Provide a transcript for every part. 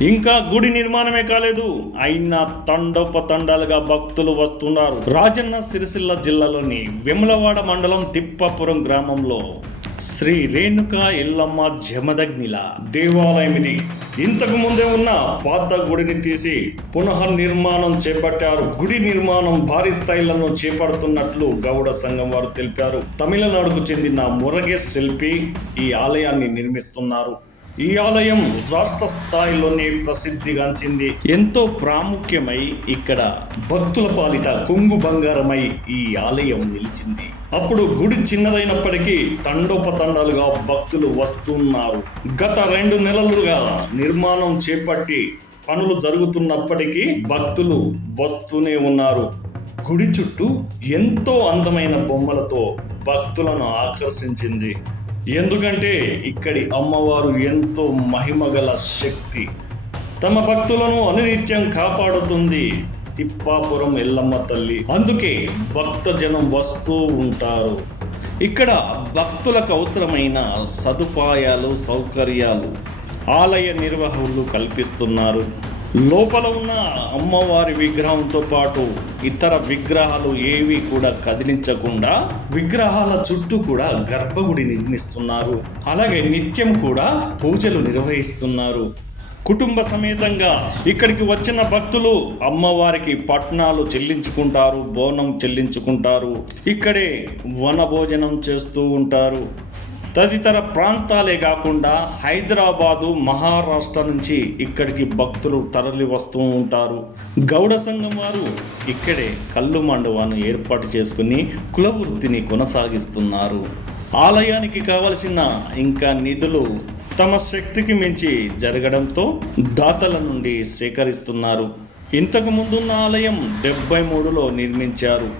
ఇంకా గుడి నిర్మాణమే కాలేదు. అయినా తండోపతండాలుగా భక్తులు వస్తున్నారు. రాజన్న సిరిసిల్ల జిల్లాలోని విమలవాడ మండలం తిప్పాపురం గ్రామంలో శ్రీ రేణుక ఎల్లమ్మ జమదగ్నిల దేవాలయం ఇది. ఇంతకు ముందే ఉన్న పాత గుడిని తీసి పునః నిర్మాణం చేపట్టారు. గుడి నిర్మాణం భారీ స్థాయిలను చేపడుతున్నట్లు గౌడ సంఘం వారు తెలిపారు. తమిళనాడుకు చెందిన మురగేష్ శిల్పి ఈ ఆలయాన్ని నిర్మిస్తున్నారు. ఈ ఆలయం రాష్ట్ర స్థాయిలోనే ప్రసిద్ధిగాంచింది. ఎంతో ప్రాముఖ్యమై ఇక్కడ భక్తుల పాలిట కొంగు బంగారమై ఈ ఆలయం నిలిచింది. అప్పుడు గుడి చిన్నదైనప్పటికీ తండోపతండాలుగా భక్తులు వస్తున్నారు. గత రెండు నెలలుగా నిర్మాణం చేపట్టి పనులు జరుగుతున్నప్పటికీ భక్తులు వస్తూనే ఉన్నారు. గుడి చుట్టూ ఎంతో అందమైన బొమ్మలతో భక్తులను ఆకర్షించింది. ఎందుకంటే ఇక్కడి అమ్మవారు ఎంతో మహిమగల శక్తి. తమ భక్తులను అనునిత్యం కాపాడుతుంది తిప్పాపురం ఎల్లమ్మ తల్లి. అందుకే భక్తజనం వస్తూ ఉంటారు. ఇక్కడ భక్తులకు అవసరమైన సదుపాయాలు సౌకర్యాలు ఆలయ నిర్వాహకులు కల్పిస్తున్నారు. లోపల ఉన్న అమ్మవారి విగ్రహంతో పాటు ఇతర విగ్రహాలు ఏవి కూడా కదిలించకుండా విగ్రహాల చుట్టూ కూడా గర్భగుడి నిర్మిస్తున్నారు. అలాగే నిత్యం కూడా పూజలు నిర్వహిస్తున్నారు. కుటుంబ సమేతంగా ఇక్కడికి వచ్చిన భక్తులు అమ్మవారికి పట్నాలు చెల్లించుకుంటారు బోనం చెల్లించుకుంటారు. ఇక్కడే వనభోజనం చేస్తూ ఉంటారు. తదితర ప్రాంతాలే కాకుండా హైదరాబాదు మహారాష్ట్ర నుంచి ఇక్కడికి భక్తులు తరలి వస్తూ ఉంటారు. గౌడ సంఘం వారు ఇక్కడే కళ్ళు మండవాన్ని ఏర్పాటు చేసుకుని కులవృత్తిని కొనసాగిస్తున్నారు. ఆలయానికి కావలసిన ఇంకా నిధులు తమ శక్తికి మించి జరగడంతో దాతల నుండి సేకరిస్తున్నారు. ఇంతకు ముందున్న ఆలయం డెబ్బై మూడులో నిర్మించారు.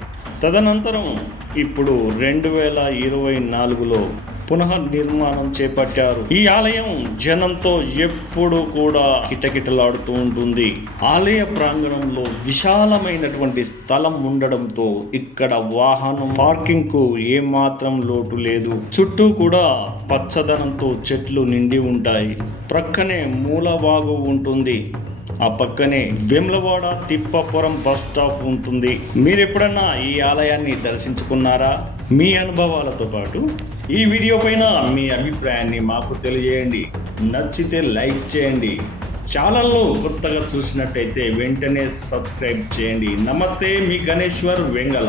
తదనంతరం ఇప్పుడు రెండు వేల ఇరవై నాలుగులో పునః నిర్మాణం చేపట్టారు. ఈ ఆలయం జనంతో ఎప్పుడూ కూడా కిటకిటలాడుతూ ఉంటుంది. ఆలయ ప్రాంగణంలో విశాలమైనటువంటి స్థలం ఉండడంతో ఇక్కడ వాహనం పార్కింగ్కు ఏమాత్రం లోటు లేదు. చుట్టూ కూడా పచ్చదనంతో చెట్లు నిండి ఉంటాయి. ప్రక్కనే మూలవాగు ఉంటుంది. ఆ పక్కనే వేములవాడ తిప్పపురం బస్ స్టాప్ ఉంటుంది. మీరు ఎప్పుడన్నా ఈ ఆలయాన్ని దర్శించుకున్నారా? మీ అనుభవాలతో పాటు ఈ వీడియో పైన మీ అభిప్రాయాన్ని మాకు తెలియజేయండి. నచ్చితే లైక్ చేయండి. ఛానల్ను కొత్తగా చూసినట్టయితే వెంటనే సబ్స్క్రైబ్ చేయండి. నమస్తే మీ గణేశ్వర్ వెంగళ.